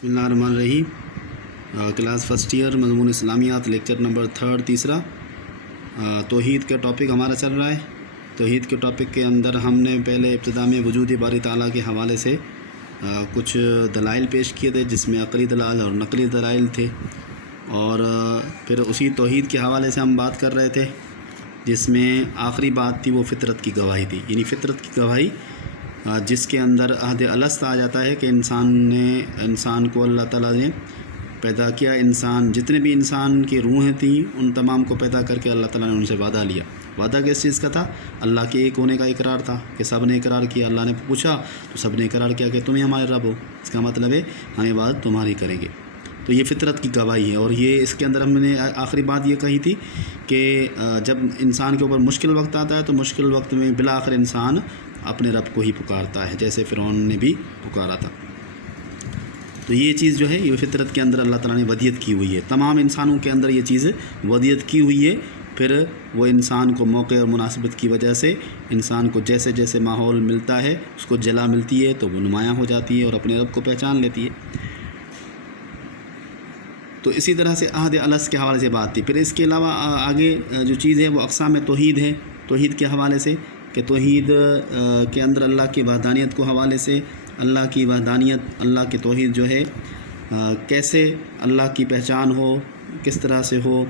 बिस्मिल्लाहिर्रहमानिर्रहीम। Class first year मज़मून इस्लामियात लेक्चर नंबर 3 तीसरा तौहीद का टॉपिक हमारा चल रहा है। तौहीद के टॉपिक के अंदर हमने पहले इब्तिदा में वजूद बारी ताला के हवाले से कुछ दलाइल पेश किए थे, जिसमें अक़ली दलाइल और नकली दलाइल थे, और फिर उसी तौहीद के हवाले से हम बात कर रहे थे, जिसमें आखिरी बात थी वो फ़ितरत की गवाही थी। यानी फ़ितरत की गवाही जिसके अंदर अहद अलस्त आ जाता है कि इंसान को अल्लाह ताला ने पैदा किया। इंसान जितने भी इंसान की रूहें थी उन तमाम को पैदा करके अल्लाह ताला ने उनसे वादा लिया। वादा किस चीज़ का था? अल्लाह के एक होने का इकरार था कि सब ने इकरार किया। अल्लाह ने पूछा तो सब ने इकरार किया कि तुम ही हमारे रब हो। इसका मतलब है हम इबादत तुम्हारी करेंगे। तो ये फ़ितरत की गवाही है। और ये इसके अंदर हमने आखिरी बात ये कही थी कि जब इंसान के ऊपर मुश्किल वक्त आता है तो मुश्किल वक्त में बिला आखिर इंसान अपने रब को ही पुकारता है, जैसे फ़िरौन ने भी पुकारा था। तो ये चीज़ जो है ये फ़ितरत के अंदर अल्लाह ताला ने वदियत की हुई है। तमाम इंसानों के अंदर ये चीज़ वदियत की हुई है। फिर वो इंसान को मौके और मुनासिबत की वजह से इंसान को जैसे जैसे माहौल मिलता है उसको जला मिलती है तो वो नुमायाँ हो जाती है और अपने रब को पहचान लेती है। तो इसी तरह से अहद अलस्त के हवाले से बात थी। फिर इसके अलावा आगे जो चीज़ है वो अक़साम तौहीद है। तौहीद के हवाले से कि तौहीद के अंदर अल्लाह की वहदानियत को हवाले से अल्लाह की वहदानियत, अल्लाह की तौहीद जो है कैसे अल्लाह की पहचान हो, किस तरह से हो,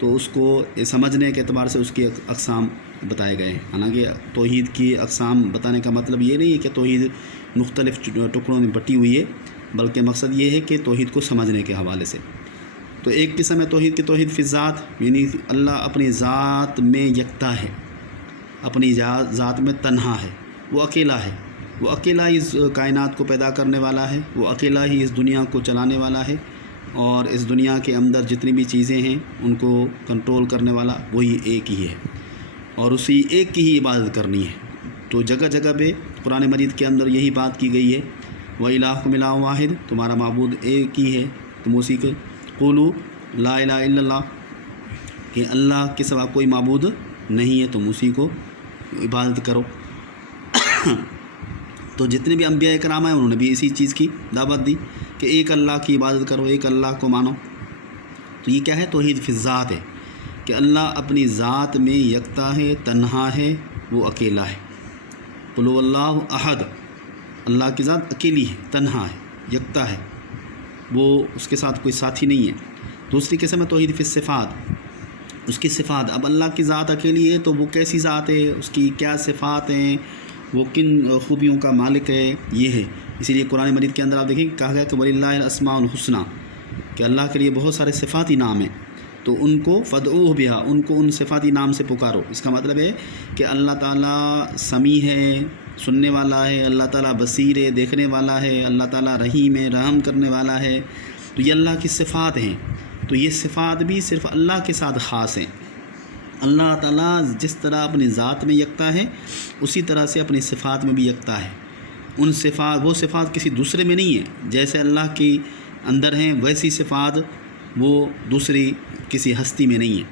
तो उसको समझने के एतबार से उसकी अक़साम बताए गए हैं। हालांकि तौहीद की अक़साम बताने का मतलब ये नहीं है कि तौहीद मुख्तलिफ़ टुकड़ों में बटी हुई है, बल्कि मकसद ये है कि तौहीद को समझने के हवाले से। तो एक किस्म है तौहीद की तौहीद फ़ी ज़ात, यानी अल्लाह अपनी ज़ात में यकता है, अपनी ज़ात में तन्हा है, वो अकेला है। वो अकेला ही इस कायनात को पैदा करने वाला है, वो अकेला ही इस दुनिया को चलाने वाला है, और इस दुनिया के अंदर जितनी भी चीज़ें हैं उनको कंट्रोल करने वाला वही एक ही है, और उसी एक की ही इबादत करनी है। तो जगह जगह पे कुरान मजीद के अंदर यही बात की गई है, व इलाहुकुम इलाहुन वाहिद, तुम्हारा माबूद एक ही है, तुम उसी के क़ुलू ला इलाहा इल्लल्लाह, कि अल्लाह के सिवा कोई माबूद नहीं है, तुम उसी को इबादत करो। तो जितने भी अम्बिया इकराम हैं उन्होंने भी इसी चीज़ की दावत दी कि एक अल्लाह की इबादत करो, एक अल्लाह को मानो। तो ये क्या है? तौहीद फ़ी ज़ात है कि अल्लाह अपनी ज़ात में यकता है, तन्हा है, वो अकेला है। कुल हुवल्लाहु अहद, अल्लाह की ज़ात अकेली है, तन्हा है, यकता है, वो उसके साथ कोई साथी नहीं है। दूसरी किस्म है तौहीद फ़ी सिफ़ात, उसकी सिफ़ात। अब अल्लाह की ज़ात अकेली है तो वो कैसी ज़ात है, उसकी क्या सिफ़ात हैं, वो किन खूबियों का मालिक है, ये है। इसीलिए कुरान मजीद के अंदर आप देखें कहा गया कि वलिल्लाहिल अस्माउल हुस्ना, कि अल्लाह के लिए बहुत सारे सिफ़ाती नाम हैं, तो उनको फ़दऊहु बिहा, उनको उन सिफ़ाती नाम से पुकारो। इसका मतलब है कि अल्लाह ताला समी है, सुनने वाला है, अल्लाह ताला बसीर है, देखने वाला है, अल्लाह ताला रहीम है, रहम करने वाला है। तो ये अल्लाह की सिफ़ात हैं। तो ये सिफ़ात भी सिर्फ़ अल्लाह के साथ ख़ास हैं। अल्लाह ताला जिस तरह अपनी ज़ात में यकता है उसी तरह से अपनी सिफ़ात में भी यकता है। उन सिफ़ात, वो सिफ़ात किसी दूसरे में नहीं है। जैसे अल्लाह के अंदर हैं वैसी सिफ़ात वो दूसरी किसी हस्ती में नहीं है,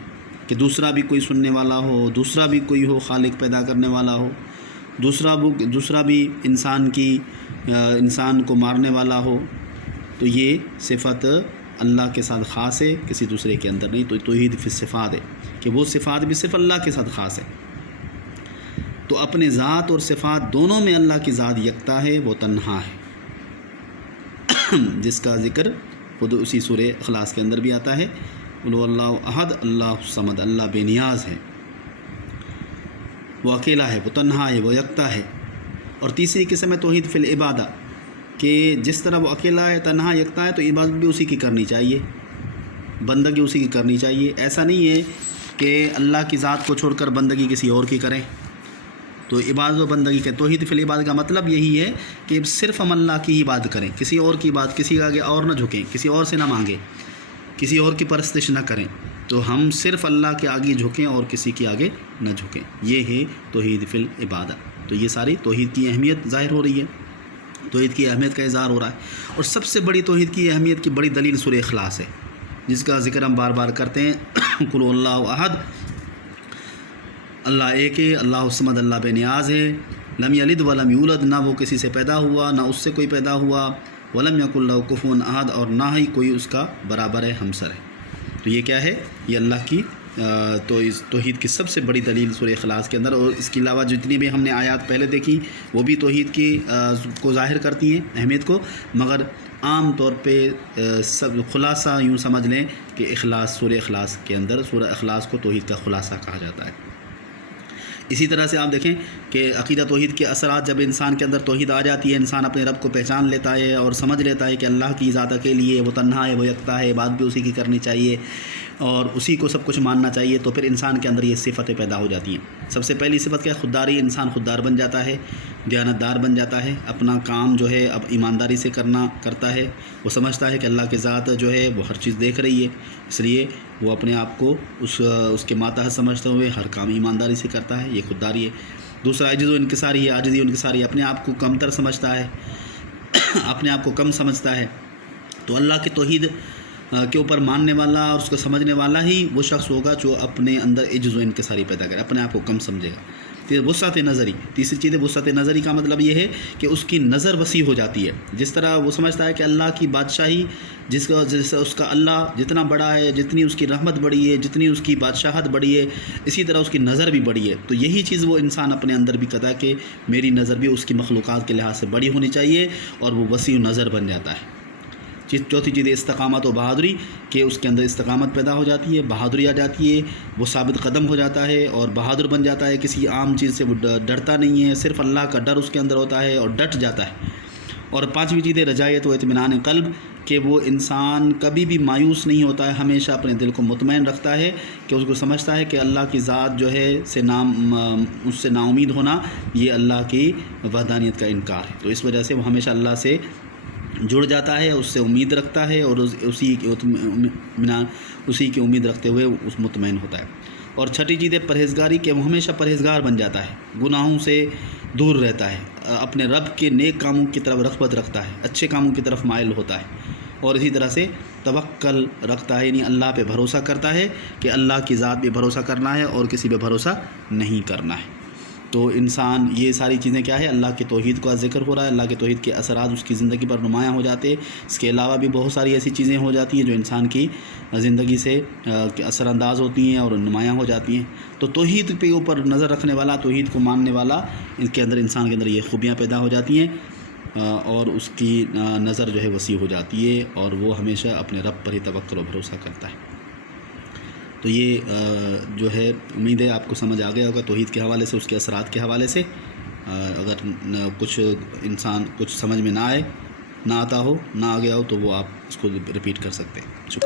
कि दूसरा भी कोई सुनने वाला हो, दूसरा भी कोई हो खालिक पैदा करने वाला हो, दूसरा भी इंसान को मारने वाला हो। तो ये सिफ़त अल्लाह के साथ ख़ास है, किसी दूसरे के अंदर नहीं। तो तौहीद फ़ी सिफ़ात है कि वो सिफ़ात भी सिर्फ़ अल्लाह के साथ ख़ास है। तो अपने ज़ात और सिफ़ात दोनों में अल्लाह की ज़ात यकता है, वो तन्हा है, जिसका ज़िक्र खुद उसी सूरह इख़लास के अंदर भी आता है, क़ुल हुवल्लाहु अहद अल्लाहु समद, अल्लाह बेनियाज़ है, वो अकेला है, वो तन्हा है, वो यकता है। और तीसरी किस्म है तौहीद फ़िल इबादा, कि जिस तरह वो अकेला है, तन्हा, यकता है, तो इबादत भी उसी की करनी चाहिए, बंदगी उसी की करनी चाहिए। ऐसा नहीं है कि अल्लाह की ज़ात को छोड़कर बंदगी किसी और की करें। तो इबादत व बंदगी के तौहीद फ़िल इबादत का मतलब यही है कि सिर्फ़ हम अल्लाह की ही इबादत करें, किसी और की बात, किसी के आगे और न झुकें, किसी और से ना मांगें, किसी और की परस्तिश न करें। तो हम सिर्फ़ अल्लाह के आगे झुकें और किसी के आगे न झुकें। ये है तौहीद फ़िल इबादत। तो ये सारी तौहीद की अहमियत ज़ाहिर हो रही है, तौहीद की अहमियत का इज़हार हो रहा है। और सबसे बड़ी तौहीद की अहमियत की बड़ी दलील सूरह इख़लास है, जिसका ज़िक्र हम बार बार करते हैं। कुल हुवल्लाहु अहद, अल्लाह एक है, अल्लाहु समद, अल्लाह बेनियाज़ है, लम यलिद व लम यूलद, ना वो किसी से पैदा हुआ ना उससे कोई पैदा हुआ, ولم یکن لہ کفوا احد، اور نہ ہی کوئی اس کا برابر ہے، ہمسر ہے۔ تو یہ کیا ہے؟ یہ اللہ کی تو اس توحید کی سب سے بڑی دلیل سورہ اخلاص کے اندر، اور اس کے علاوہ جتنی بھی ہم نے آیات پہلے دیکھی وہ بھی توحید کی کو ظاہر کرتی ہیں، اہمیت کو، مگر عام طور پہ سب خلاصہ یوں سمجھ لیں کہ اخلاص، سورہ اخلاص کے اندر، سورہ اخلاص کو توحید کا خلاصہ کہا جاتا ہے۔ اسی طرح سے آپ دیکھیں کہ عقیدہ توحید کے اثرات، جب انسان کے اندر توحید آ جاتی ہے، انسان اپنے رب کو پہچان لیتا ہے اور سمجھ لیتا ہے کہ اللہ کی ذات کے لیے وہ تنہا ہے، وہ یکتا ہے، عبادت بھی اسی کی کرنی چاہیے اور اسی کو سب کچھ ماننا چاہیے، تو پھر انسان کے اندر یہ صفتیں پیدا ہو جاتی ہیں۔ سب سے پہلی صفت کیا ہے؟ خودداری۔ انسان خوددار بن جاتا ہے، دیانتدار بن جاتا ہے، اپنا کام جو ہے اب ایمانداری سے کرتا ہے، وہ سمجھتا ہے کہ اللہ کی ذات جو ہے وہ ہر چیز دیکھ رہی ہے، اس لیے وہ اپنے آپ کو اس کے ماتحت سمجھتے ہوئے ہر کام ایمانداری سے کرتا ہے، یہ خودداری ہے۔ دوسرا عجز و انکساری ہے، عاجزی و انکساری، اپنے آپ کو کمتر سمجھتا ہے، اپنے آپ کو کم سمجھتا ہے۔ تو اللہ کی توحید کے اوپر ماننے والا اور اس کو سمجھنے والا ہی وہ شخص ہوگا جو اپنے اندر عجز و انکساری پیدا کرے، اپنے آپ کو کم سمجھے گا۔ وسعت نظری، تیسری چیز ہے وسعت نظری کا مطلب یہ ہے کہ اس کی نظر وسیع ہو جاتی ہے۔ جس طرح وہ سمجھتا ہے کہ اللہ کی بادشاہی، جس اس کا اللہ جتنا بڑا ہے، جتنی اس کی رحمت بڑی ہے، جتنی اس کی بادشاہت بڑی ہے، اسی طرح اس کی نظر بھی بڑی ہے۔ تو یہی چیز وہ انسان اپنے اندر بھی کہتا ہے کہ میری نظر بھی اس کی مخلوقات کے لحاظ سے بڑی ہونی چاہیے، اور وہ وسیع نظر بن جاتا ہے۔ چوتھی چیز استقامت و بہادری، کہ اس کے اندر استقامت پیدا ہو جاتی ہے، بہادری آ جاتی ہے، وہ ثابت قدم ہو جاتا ہے اور بہادر بن جاتا ہے، کسی عام چیز سے وہ ڈرتا نہیں ہے، صرف اللہ کا ڈر اس کے اندر ہوتا ہے اور ڈٹ جاتا ہے۔ اور پانچویں چیز ہے رجایت و اطمینان قلب، کہ وہ انسان کبھی بھی مایوس نہیں ہوتا ہے، ہمیشہ اپنے دل کو مطمئن رکھتا ہے، کہ اس کو سمجھتا ہے کہ اللہ کی ذات جو ہے اس سے نا امید ہونا یہ اللہ کی وحدانیت کا انکار ہے۔ تو اس وجہ سے وہ ہمیشہ اللہ سے جڑ جاتا ہے، اس سے امید رکھتا ہے، اور اسی کی امید رکھتے ہوئے اس مطمئن ہوتا ہے۔ اور چھٹی چیز ہے پرہیزگاری، کہ وہ ہمیشہ پرہیزگار بن جاتا ہے، گناہوں سے دور رہتا ہے، اپنے رب کے نیک کاموں کی طرف رغبت رکھتا ہے، اچھے کاموں کی طرف مائل ہوتا ہے، اور اسی طرح سے توکل رکھتا ہے، یعنی اللہ پہ بھروسہ کرتا ہے کہ اللہ کی ذات پہ بھروسہ کرنا ہے اور کسی پہ بھروسہ نہیں کرنا ہے۔ تو انسان یہ ساری چیزیں کیا ہے؟ اللہ کی توحید کا ذکر ہو رہا ہے، اللہ کی توحید کے اثرات اس کی زندگی پر نمایاں ہو جاتے ہیں۔ اس کے علاوہ بھی بہت ساری ایسی چیزیں ہو جاتی ہیں جو انسان کی زندگی سے اثر انداز ہوتی ہیں اور نمایاں ہو جاتی ہیں۔ تو توحید پہ اوپر نظر رکھنے والا، توحید کو ماننے والا، ان کے اندر انسان کے اندر یہ خوبیاں پیدا ہو جاتی ہیں، اور اس کی نظر جو ہے وسیع ہو جاتی ہے، اور وہ ہمیشہ اپنے رب پر ہی توکل و بھروسہ کرتا ہے۔ تو یہ جو ہے امید ہے آپ کو سمجھ آ گیا ہوگا توحید کے حوالے سے، اس کے اثرات کے حوالے سے۔ اگر کچھ انسان کچھ سمجھ میں نہ آتا ہو، نہ آ گیا ہو، تو وہ آپ اس کو ریپیٹ کر سکتے ہیں۔ شکریہ۔